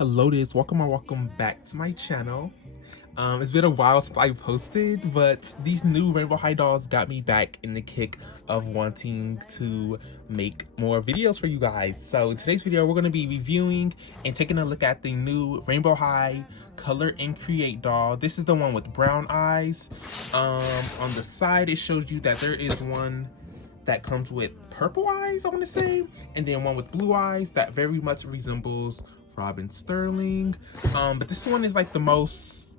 Hello dudes, welcome or welcome back to my channel. It's been a while since I posted, but these new Rainbow High dolls got me back in the kick of wanting to make more videos for you guys. So in today's video, we're going to be reviewing and taking a look at the new Rainbow High Color and Create doll. This is the one with brown eyes. On the side, it shows you that there is one that comes with purple eyes, I want to say, and then one with blue eyes that very much resembles Robin Sterling. But this one is like the most,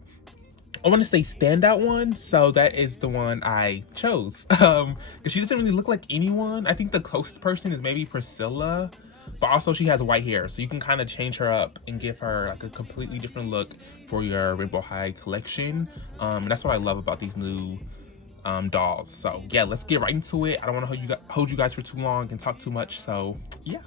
I want to say, standout one, so that is the one I chose. Because she doesn't really look like anyone. I think the closest person is maybe Priscilla, but also she has white hair, so you can kind of change her up and give her like a completely different look for your Rainbow High collection. And that's what I love about these new dolls. So yeah, let's get right into it. I don't want to hold you guys for too long and talk too much, so yeah.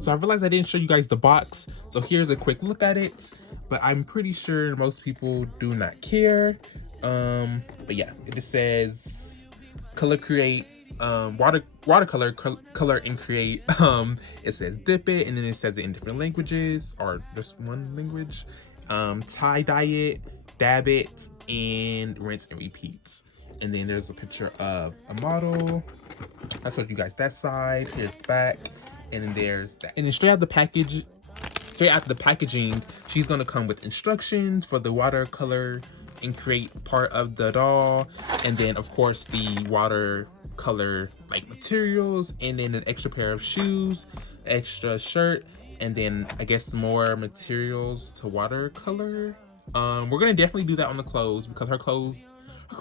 So I realized I didn't show you guys the box, so here's a quick look at it, but I'm pretty sure most people do not care. But yeah, it just says color create, watercolor color and create. It says dip it, and then it says it in different languages or just one language. Tie dye it, dab it, and rinse and repeat. And then there's a picture of a model. I showed you guys that side. Here's the back, and then there's that. And then straight out the package, straight after the packaging, she's gonna come with instructions for the watercolor and create part of the doll, and then of course the watercolor like materials, and then an extra pair of shoes, extra shirt, and then I guess more materials to watercolor. We're gonna definitely do that on the clothes because her clothes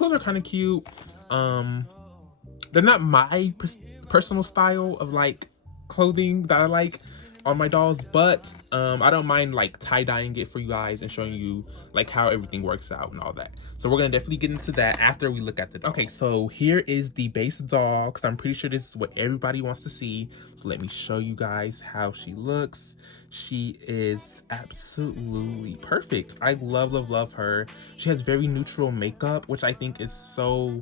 are kind of cute. They're not my personal style of like clothing that I like on my dolls, but I don't mind like tie-dyeing it for you guys and showing you like how everything works out and all that. So we're gonna definitely get into that after we look at the doll. Okay, so here is the base doll, because I'm pretty sure this is what everybody wants to see. So let me show you guys how she looks. She is absolutely perfect. I love her. She has very neutral makeup, which I think is so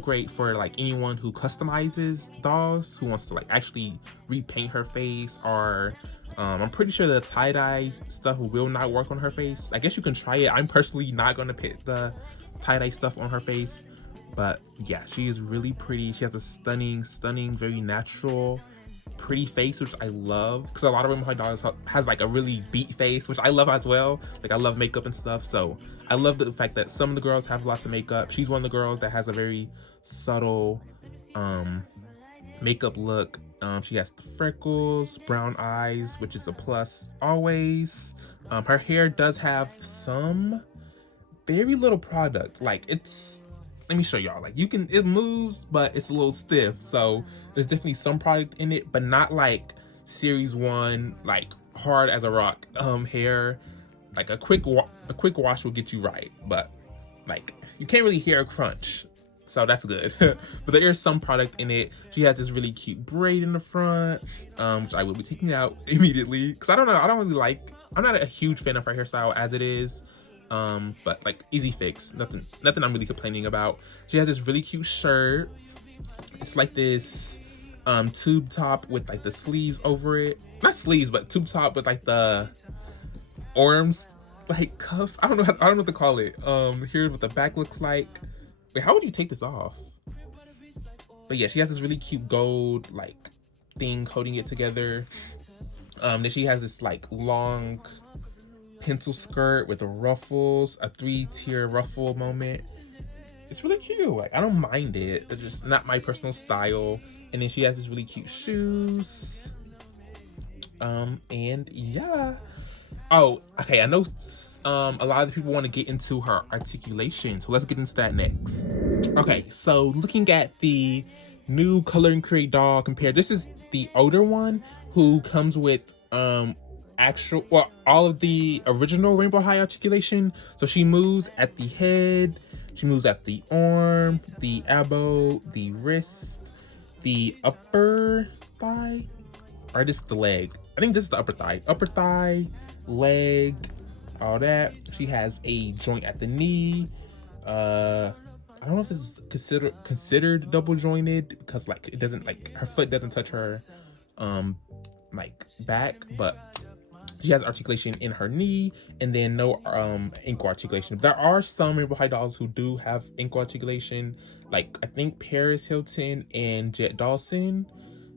great for like anyone who customizes dolls, who wants to like actually repaint her face, or I'm pretty sure the tie-dye stuff will not work on her face. I guess you can try it. I'm personally not gonna put the tie-dye stuff on her face, but yeah, she is really pretty. She has a stunning, very natural, pretty face, which I love, because a lot of Rainbow High dolls has like a really beat face, which I love as well. Like I love makeup and stuff, so I love the fact that some of the girls have lots of makeup. She's one of the girls that has a very subtle makeup look. She has the freckles, brown eyes, which is a plus always. Her hair does have some very little product. Like it's, let me show y'all, like it moves, but it's a little stiff, so there's definitely some product in it, but not like series 1 like hard as a rock hair. Like a quick wash will get you right, but like you can't really hear a crunch, so that's good. But there is some product in it. She has this really cute braid in the front, which I will be taking out immediately, because I don't know, I'm not a huge fan of her hairstyle as it is. But like easy fix, nothing I'm really complaining about. She has this really cute shirt. It's like this tube top with like the sleeves over it, not sleeves, but tube top with like the arms like cuffs. I don't know what to call it. Here's what the back looks like. Wait, how would you take this off? But yeah, she has this really cute gold like thing holding it together. Then she has this like long pencil skirt with the ruffles, a 3-tier ruffle moment. It's really cute. Like I don't mind it. It's just not my personal style. And then she has this really cute shoes. And yeah. Oh, okay. I know a lot of people want to get into her articulation, so let's get into that next. Okay, so looking at the new Color and Create doll compared, this is the older one who comes with all of the original Rainbow High articulation. So she moves at the head, she moves at the arm, the elbow, the wrist, the upper thigh, or just the leg. I think this is the upper thigh, leg, all that. She has a joint at the knee, I don't know if this is considered double jointed, because like it doesn't, like her foot doesn't touch her like back, but she has articulation in her knee, and then no ankle articulation. There are some Rainbow High dolls who do have ankle articulation, like I think Paris Hilton and Jet Dawson,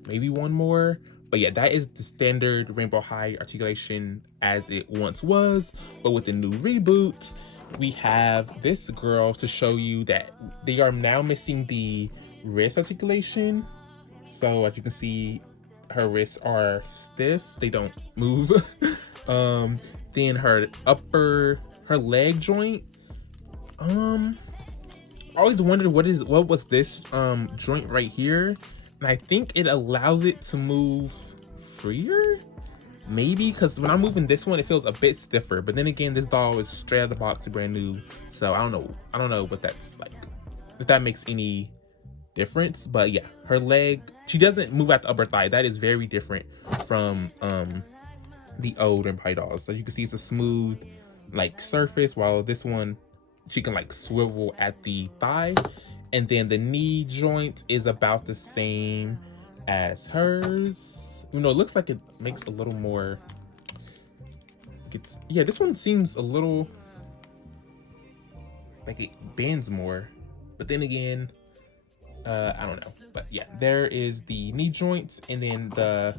maybe one more. But yeah, that is the standard Rainbow High articulation as it once was. But with the new reboot, we have this girl to show you that they are now missing the wrist articulation. So as you can see, her wrists are stiff, they don't move. Then her leg joint, I always wondered what was this joint right here, and I think it allows it to move freer, maybe, because when I'm moving this one it feels a bit stiffer. But then again, this doll is straight out of the box, brand new, so I don't know what that's like, if that makes any difference. But yeah, her leg, she doesn't move at the upper thigh. That is very different from the old Rainbow High dolls. So you can see it's a smooth like surface, while this one she can like swivel at the thigh. And then the knee joint is about the same as hers. You know, it looks like it makes a little more, yeah, this one seems a little like it bends more, but then again, I don't know. But yeah, there is the knee joints, and then the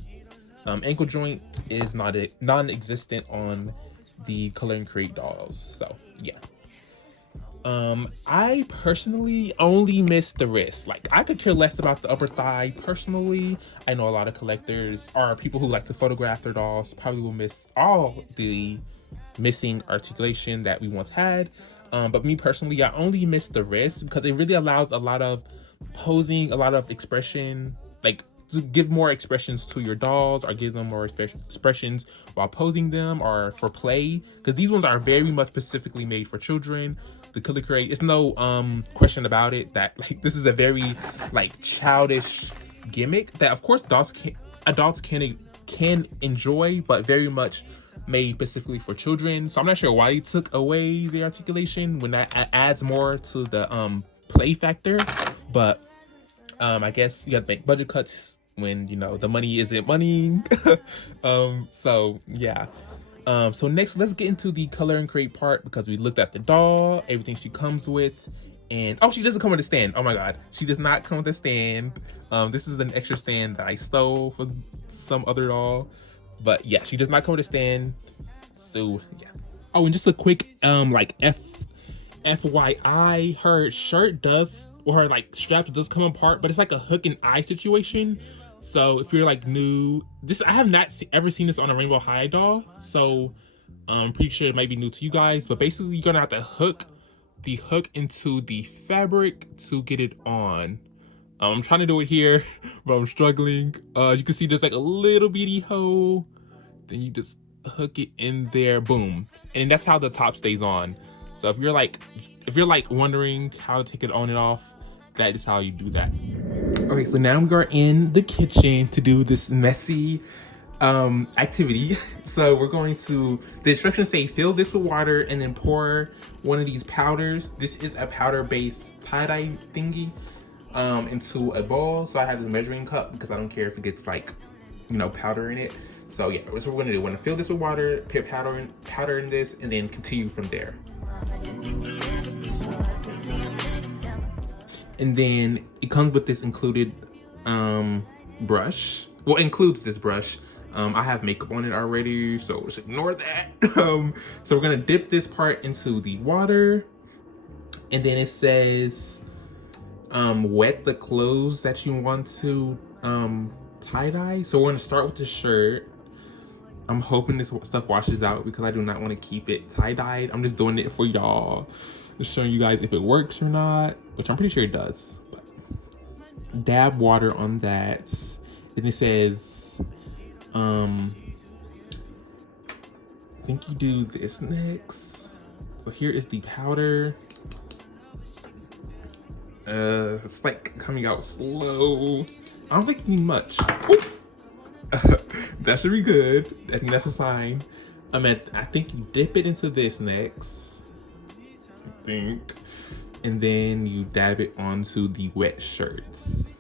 ankle joint is non-existent on the Color and Create dolls. So yeah, I personally only miss the wrist. Like, I could care less about the upper thigh personally. I know a lot of collectors or people who like to photograph their dolls probably will miss all the missing articulation that we once had. But me personally, I only miss the wrist because it really allows a lot of posing, a lot of expression, like to give more expressions to your dolls, or give them more expressions while posing them, or for play, because these ones are very much specifically made for children. The Color Create, it's no question about it that like this is a very like childish gimmick that of course adults can enjoy, but very much made specifically for children. So I'm not sure why they took away the articulation when that adds more to the play factor. But I guess you got to make budget cuts when, you know, the money isn't money. So yeah. So next, let's get into the Color and Create part, because we looked at the doll, everything she comes with, and oh, she doesn't come with a stand. Oh my god, she does not come with a stand. This is an extra stand that I stole from some other doll, but yeah, she does not come with a stand. So yeah. Oh, and just a quick like FYI, her shirt does, or her like straps does come apart, but it's like a hook and eye situation. So if you're like new, I have not ever seen this on a Rainbow High doll, so I'm pretty sure it might be new to you guys. But basically, you're gonna have to hook the hook into the fabric to get it on. I'm trying to do it here, but I'm struggling. You can see there's like a little bitty hole. Then you just hook it in there, boom, and that's how the top stays on. So if you're like wondering how to take it on and off, that is how you do that. Okay, so now we are in the kitchen to do this messy activity. So we're going to, the instructions say fill this with water and then pour one of these powders. This is a powder-based tie-dye thingy into a bowl. So I have this measuring cup because I don't care if it gets like, you know, powder in it. So yeah, that's what we're gonna do. We're gonna fill this with water, put powder in this, and then continue from there. And then it comes with this included brush. Well, includes this brush. I have makeup on it already, so just ignore that. So we're gonna dip this part into the water, and then it says wet the clothes that you want to tie-dye. So we're gonna start with the shirt. I'm hoping this stuff washes out because I do not want to keep it tie-dyed. I'm just doing it for y'all, just showing you guys if it works or not, which I'm pretty sure it does. But dab water on that. Then it says, I think you do this next. So here is the powder. It's like coming out slow. I don't think you need much. That should be good. I think that's a sign. I think you dip it into this next. I think. and then you dab it onto the wet shirts.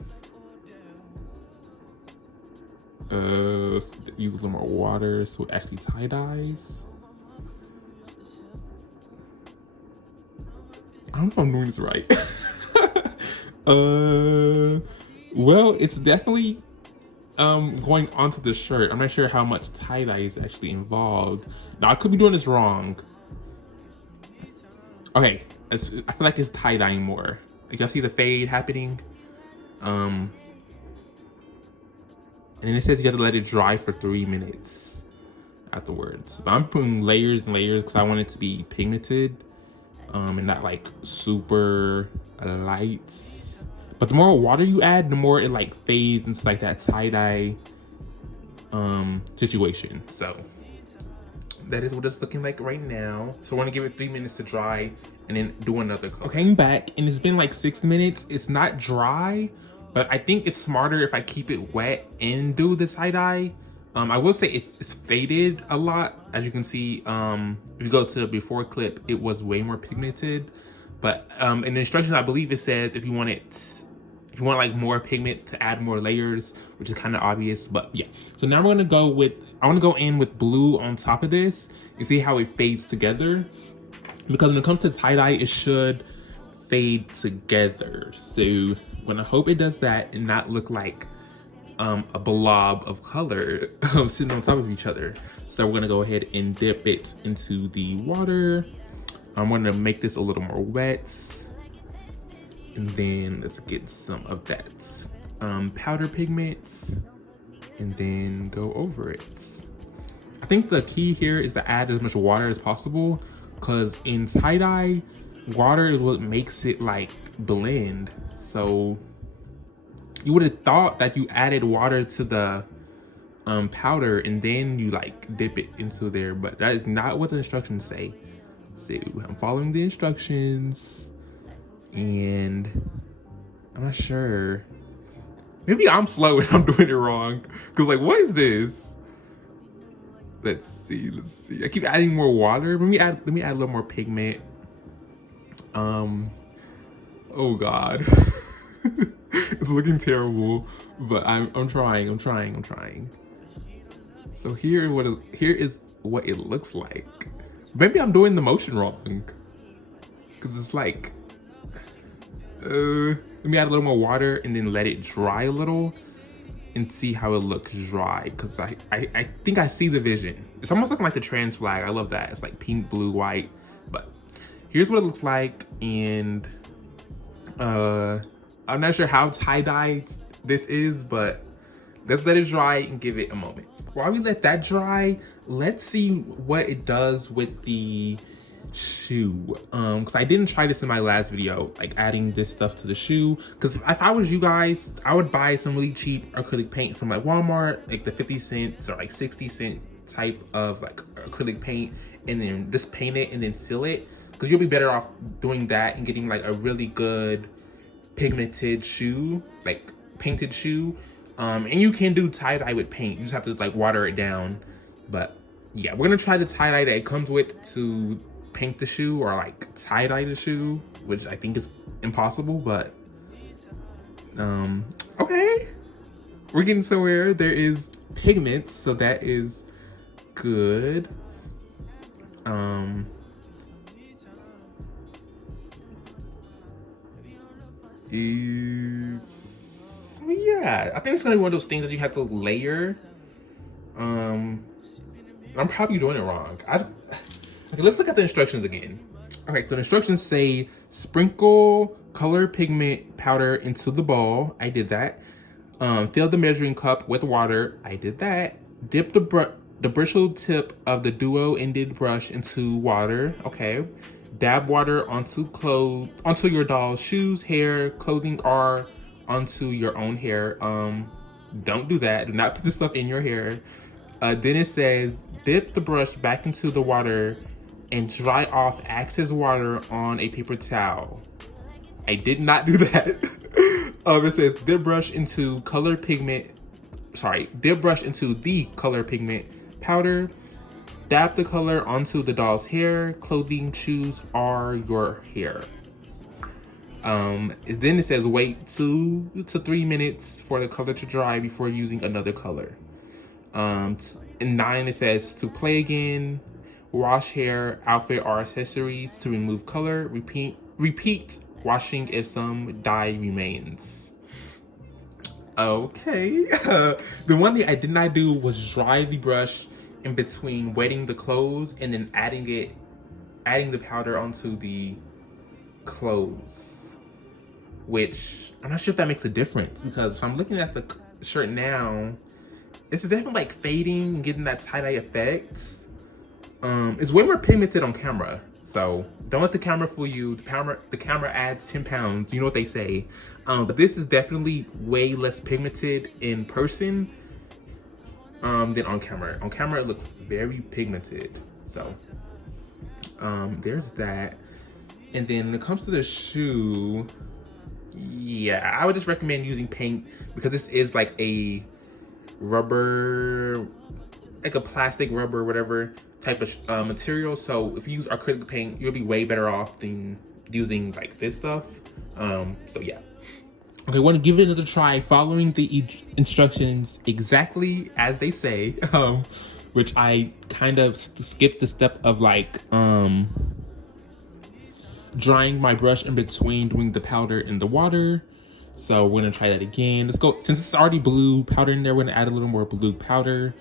Use a little more water so it actually tie-dyes. I don't know if I'm doing this right. Well, it's definitely going onto the shirt. I'm not sure how much tie-dye is actually involved. Now I could be doing this wrong. Okay, I feel like it's tie-dyeing more. Like, y'all see the fade happening? And then it says you have to let it dry for 3 minutes afterwards. But I'm putting layers and layers because I want it to be pigmented and not like super light. But the more water you add, the more it like fades into like that tie-dye situation. So that is what it's looking like right now. So I want to give it 3 minutes to dry and then do another color. Okay, I'm back and it's been like 6 minutes. It's not dry, but I think it's smarter if I keep it wet and do the tie-dye. I will say it's faded a lot. As you can see, if you go to the before clip, it was way more pigmented. But in the instructions, I believe it says if you want like more pigment to add more layers, which is kind of obvious, but yeah. So now we're gonna go with, I wanna go in with blue on top of this and see how it fades together. Because when it comes to tie-dye, it should fade together. So I'm gonna hope it does that and not look like a blob of color sitting on top of each other. So we're gonna go ahead and dip it into the water. I'm gonna make this a little more wet. And then let's get some of that powder pigment and then go over it. I think the key here is to add as much water as possible, because in tie-dye, water is what makes it like blend. So you would have thought that you added water to the powder and then you like dip it into there, but that is not what the instructions say. So I'm following the instructions and I'm not sure. Maybe I'm slow and I'm doing it wrong. Cause like, what is this? Let's see. I keep adding more water. Let me add a little more pigment. Oh God. It's looking terrible, but I'm trying. So here is what it looks like. Maybe I'm doing the motion wrong, cause it's like, let me add a little more water and then let it dry a little and see how it looks dry. Cause I think I see the vision. It's almost looking like the trans flag. I love that. It's like pink, blue, white. But here's what it looks like, and I'm not sure how tie-dye this is, but let's let it dry and give it a moment. While we let that dry, let's see what it does with the shoe. Because I didn't try this in my last video, like adding this stuff to the shoe. Because if I was you guys, I would buy some really cheap acrylic paint from like Walmart, like the 50 cents or like 60 cent type of like acrylic paint, and then just paint it and then seal it. Because you'll be better off doing that and getting like a really good pigmented shoe, like painted shoe. And you can do tie-dye with paint. You just have to like water it down. But yeah, we're gonna try the tie-dye that it comes with to paint the shoe or like tie-dye the shoe, which I think is impossible, but okay. We're getting somewhere. There is pigment, so that is good. Yeah, I think it's gonna be one of those things that you have to layer. I'm probably doing it wrong. Okay, let's look at the instructions again. Okay, so the instructions say sprinkle color pigment powder into the bowl. I did that. Fill the measuring cup with water. I did that. Dip the bristle tip of the duo-ended brush into water. Okay. Dab water onto your doll's shoes, hair, clothing, or onto your own hair. Don't do that. Do not put this stuff in your hair. Then it says dip the brush back into the water and dry off excess water on a paper towel. I did not do that. It says dip brush into the color pigment powder. Dab the color onto the doll's hair, clothing, shoes, or your hair. Then it says wait 2 to 3 minutes for the color to dry before using another color. In 9 it says to play again, wash hair, outfit, or accessories to remove color. Repeat washing if some dye remains. Okay. The one thing I did not do was dry the brush in between wetting the clothes and then adding the powder onto the clothes, which I'm not sure if that makes a difference, because if I'm looking at the shirt now, it's definitely like fading and getting that tie-dye effect. It's way more pigmented on camera, so don't let the camera fool you. The camera adds 10 pounds, you know what they say. But this is definitely way less pigmented in person than on camera. On camera, it looks very pigmented. So there's that. And then when it comes to the shoe, yeah, I would just recommend using paint, because this is like a rubber, like a plastic rubber, whatever type of material. So if you use acrylic paint, you'll be way better off than using like this stuff. So yeah. Okay, want to give it another try, following the instructions exactly as they say, which I kind of skipped the step of like drying my brush in between doing the powder and the water. So we're gonna try that again. Let's go, since it's already blue powder in there, we're gonna add a little more blue powder.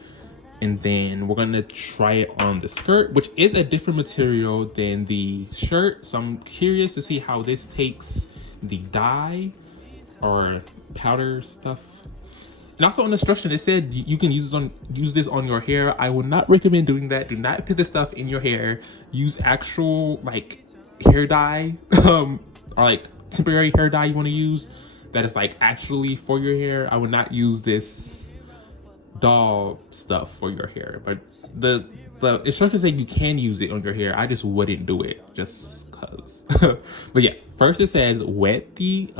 And then we're gonna try it on the skirt, which is a different material than the shirt. So I'm curious to see how this takes the dye or powder stuff. And also on the instruction, it said you can use this on your hair. I would not recommend doing that. Do not put this stuff in your hair. Use actual like hair dye, or like temporary hair dye you want to use that is like actually for your hair. I would not use this doll stuff for your hair, but the instructions say you can use it on your hair. I just wouldn't do it just cause. But yeah, first it says wet the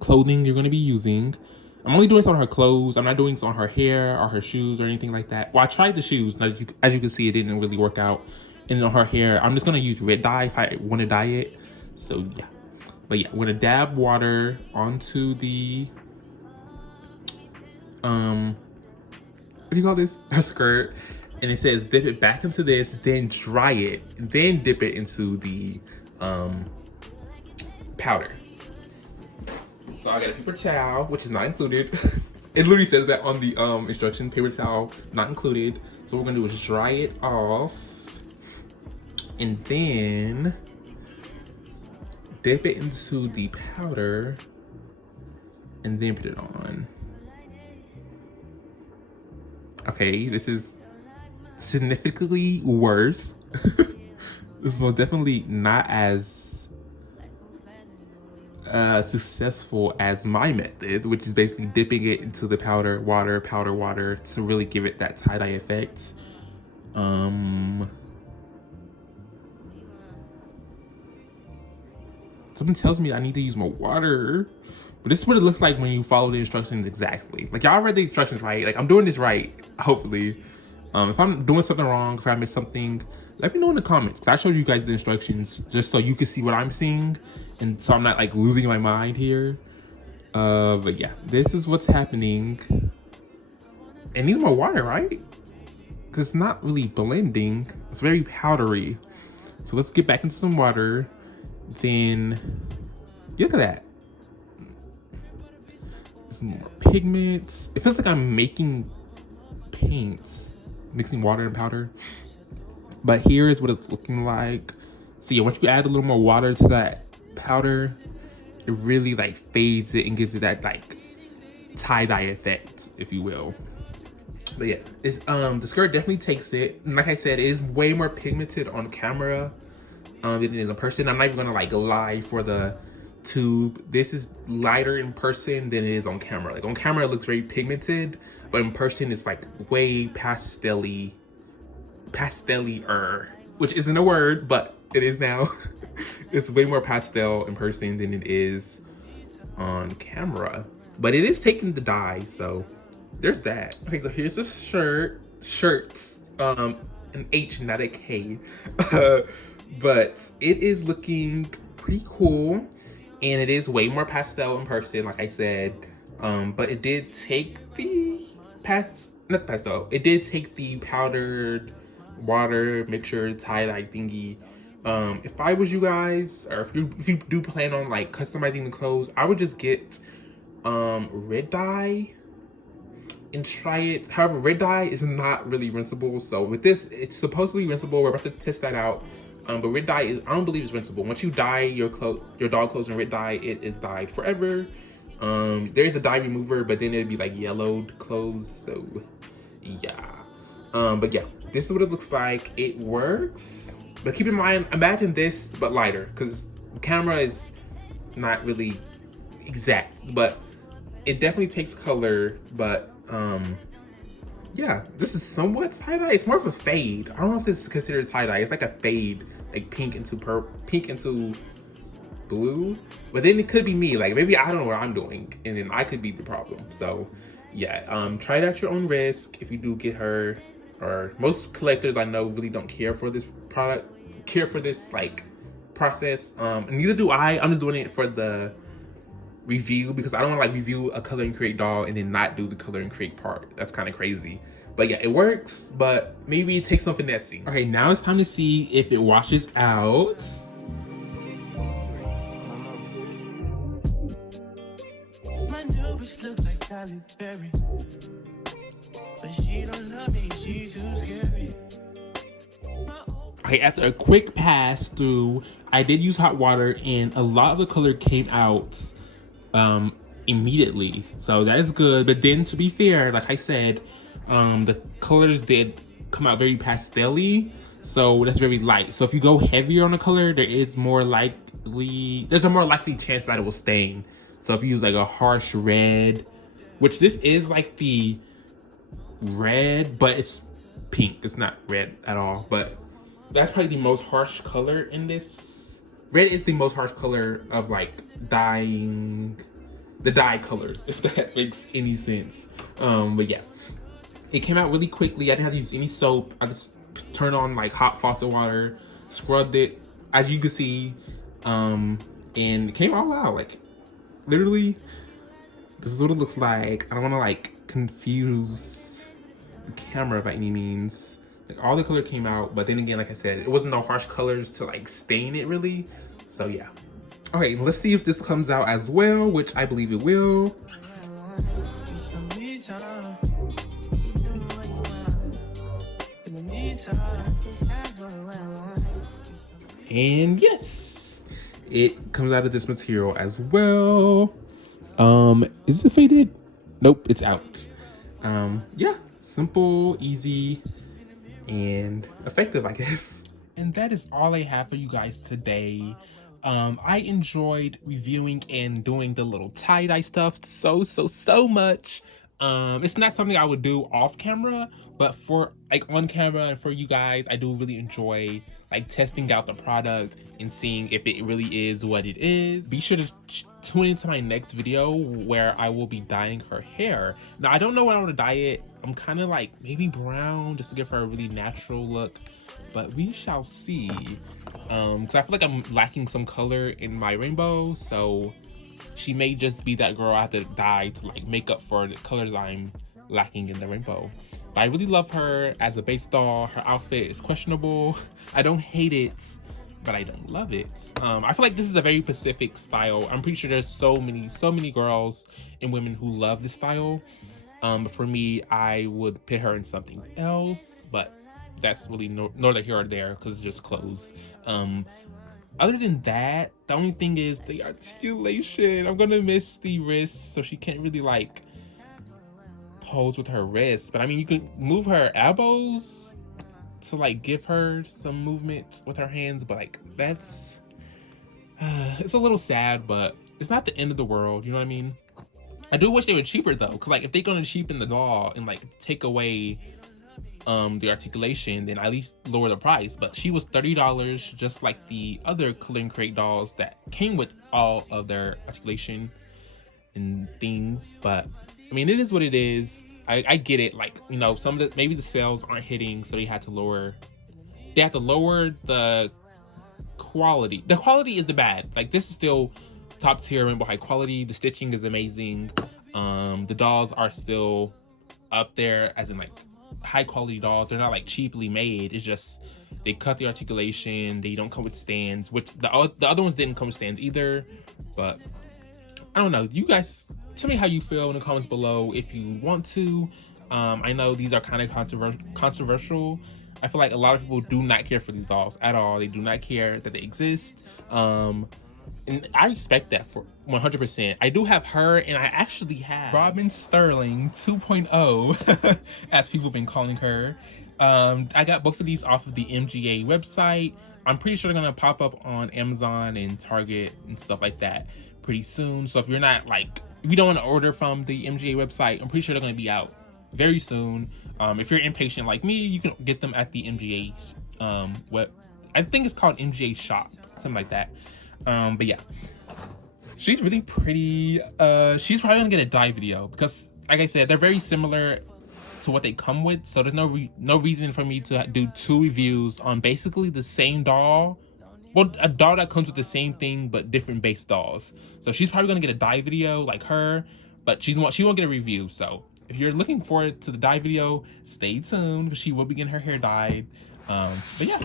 clothing you're going to be using. I'm only doing this on her clothes. I'm not doing this on her hair or her shoes or anything like that. Well, I tried the shoes, as you can see, it didn't really work out. And on her hair, I'm just going to use red dye if I want to dye it. So yeah, but yeah, we're going to dab water onto the what do you call this? Her skirt. And it says dip it back into this, then dry it, then dip it into the powder. So I got a paper towel, which is not included. It literally says that on the instruction, paper towel not included. So what we're gonna do is dry it off and then dip it into the powder and then put it on. Okay, this is significantly worse. This is most definitely not as successful as my method, which is basically dipping it into the powder water to really give it that tie-dye effect. Something tells me I need to use more water. But this is what it looks like when you follow the instructions exactly. Like, y'all read the instructions right. Like, I'm doing this right, hopefully. If I'm doing something wrong, if I missed something, let me know in the comments. I showed you guys the instructions just so you can see what I'm seeing. And so I'm not like losing my mind here. But yeah, this is what's happening. It needs more water, right? Because it's not really blending. It's very powdery. So let's get back into some water. Then, look at that. Some more pigments. It feels like I'm making paints, mixing water and powder. But here is what it's looking like. So yeah, once you add a little more water to that powder, it really like fades it and gives it that like tie-dye effect, if you will. But yeah, it's the skirt definitely takes it. And like I said, it is way more pigmented on camera than it is in person. I'm not even gonna like lie for the tube. This is lighter in person than it is on camera. Like on camera it looks very pigmented, but in person it's like way pastelly, which isn't a word, but it is now. It's way more pastel in person than it is on camera, but it is taking the dye, so there's that. Okay, so here's the shirts, an H, not a K. But it is looking pretty cool, and it is way more pastel in person, like I said. But it did take the it did take the powdered water mixture tie-dye thingy. If I was you guys, or if you do plan on like customizing the clothes, I would just get red dye and try it. However, red dye is not really rinsable, so with this, it's supposedly rinsable. We're about to test that out. But red dye is, I don't believe it's rinsable. Once you dye your dog clothes in red dye, it is dyed forever. There is a dye remover, but then it'd be like yellowed clothes, so yeah. But yeah, this is what it looks like. It works, but keep in mind, imagine this but lighter, because the camera is not really exact, but it definitely takes color. But yeah, this is somewhat tie-dye. It's more of a fade. I don't know if this is considered tie-dye. It's like a fade, like pink into blue. But then it could be me, like maybe I don't know what I'm doing, and then I could be the problem. So yeah, try it at your own risk if you do get her. Or most collectors I know really don't care for this like process. And neither do I. I'm just doing it for the review, because I don't want to like review a color and create doll and then not do the color and create part. That's kind of crazy. But yeah, it works, but maybe it takes some finessing. Okay, now it's time to see if it washes out. My new bitch look like Halle Berry, but she don't love me, she's too scary. Okay, after a quick pass through, I did use hot water, and a lot of the color came out immediately, so that is good. But then, to be fair, like I said, the colors did come out very pastel-y, so that's very light. So if you go heavier on the color, there's a more likely chance that it will stain. So if you use like a harsh red, which this is like the red, but it's pink, it's not red at all, but that's probably the most harsh color in this. Red is the most harsh color of like dyeing the dye colors, if that makes any sense. But yeah, it came out really quickly. I didn't have to use any soap. I just turned on like hot faucet water, scrubbed it, as you can see, and it came all out. Like literally, this is what it looks like. I don't want to like confuse the camera by any means. Like all the color came out, but then again, like I said, it wasn't no harsh colors to like stain it really. So yeah. Okay, let's see if this comes out as well, which I believe it will. And yes, it comes out of this material as well. Is it faded? Nope, it's out. Yeah, simple, easy, and effective, I guess. And that is all I have for you guys today. I enjoyed reviewing and doing the little tie-dye stuff so much. It's not something I would do off camera, but for like on camera and for you guys, I do really enjoy like testing out the product and seeing if it really is what it is. Be sure to tune into my next video where I will be dyeing her hair. Now I don't know what I want to dye it. I'm kind of like maybe brown just to give her a really natural look, but we shall see. Because I feel like I'm lacking some color in my rainbow, so she may just be that girl I have to dye to like make up for the colors I'm lacking in the rainbow. But I really love her as a base doll. Her outfit is questionable. I don't hate it, but I don't love it. I feel like this is a very specific style. I'm pretty sure there's so many girls and women who love this style. But for me, I would put her in something else, but that's really neither here or there because it's just clothes. Other than that, the only thing is the articulation. I'm gonna miss the wrist, so she can't really like pose with her wrists. But I mean, you could move her elbows to like give her some movement with her hands, but like that's it's a little sad, but it's not the end of the world, you know what I mean? I do wish they were cheaper though, because like if they're gonna cheapen the doll and like take away the articulation, then at least lower the price. But she was $30, just like the other Color and Create dolls that came with all of their articulation and things. But I mean, it is what it is. I get it, like, you know, some of the maybe the sales aren't hitting, so they have to lower the quality. The quality is the bad. Like, this is still top tier rainbow high quality. The stitching is amazing. The dolls are still up there, as in like high quality dolls. They're not like cheaply made. It's just they cut the articulation. They don't come with stands, which the other ones didn't come with stands either. But I don't know. You guys tell me how you feel in the comments below if you want to. I know these are kind of controversial. I feel like a lot of people do not care for these dolls at all. They do not care that they exist. And I expect that for 100%. I do have her, and I actually have Robin Sterling 2.0, as people have been calling her. I got both of these off of the MGA website. I'm pretty sure they're gonna pop up on Amazon and Target and stuff like that pretty soon. So if you're not like, if you don't want to order from the MGA website, I'm pretty sure they're gonna be out very soon. If you're impatient like me, you can get them at the MGA web. I think it's called MGA Shop, something like that. But yeah, she's really pretty. She's probably gonna get a dye video because, like I said, they're very similar to what they come with. So there's no reason for me to do 2 reviews on basically the same doll. Well, a doll that comes with the same thing but different base dolls. So she's probably gonna get a dye video like her, but she won't get a review. So if you're looking forward to the dye video, stay tuned because she will be getting her hair dyed. But yeah,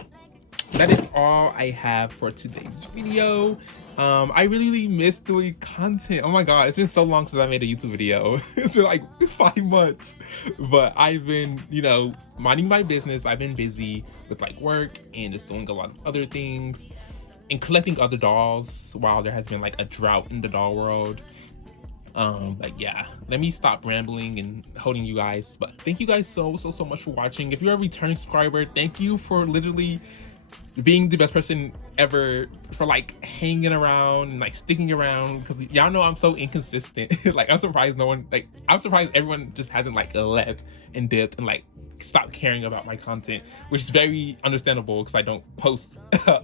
that is all I have for today's video. I really miss doing content. Oh my god, it's been so long since I made a YouTube video. It's been like 5 months, but I've been, you know, minding my business. I've been busy with like work and just doing a lot of other things and collecting other dolls while there has been like a drought in the doll world. But yeah, let me stop rambling and holding you guys. But thank you guys so much for watching. If you're a returning subscriber, thank you for literally being the best person ever, for like hanging around and like sticking around, because y'all know I'm so inconsistent. Like, I'm surprised I'm surprised everyone just hasn't like left and dipped and like stopped caring about my content, which is very understandable because I don't post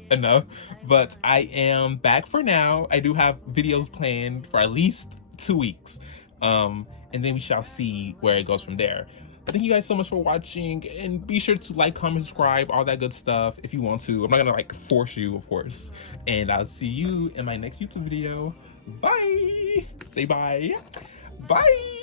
enough. But I am back for now. I do have videos planned for at least 2 weeks, and then we shall see where it goes from there. Thank you guys so much for watching, and be sure to like, comment, subscribe, all that good stuff if you want to. I'm not gonna like force you, of course. And I'll see you in my next YouTube video. Bye. Say bye. Bye.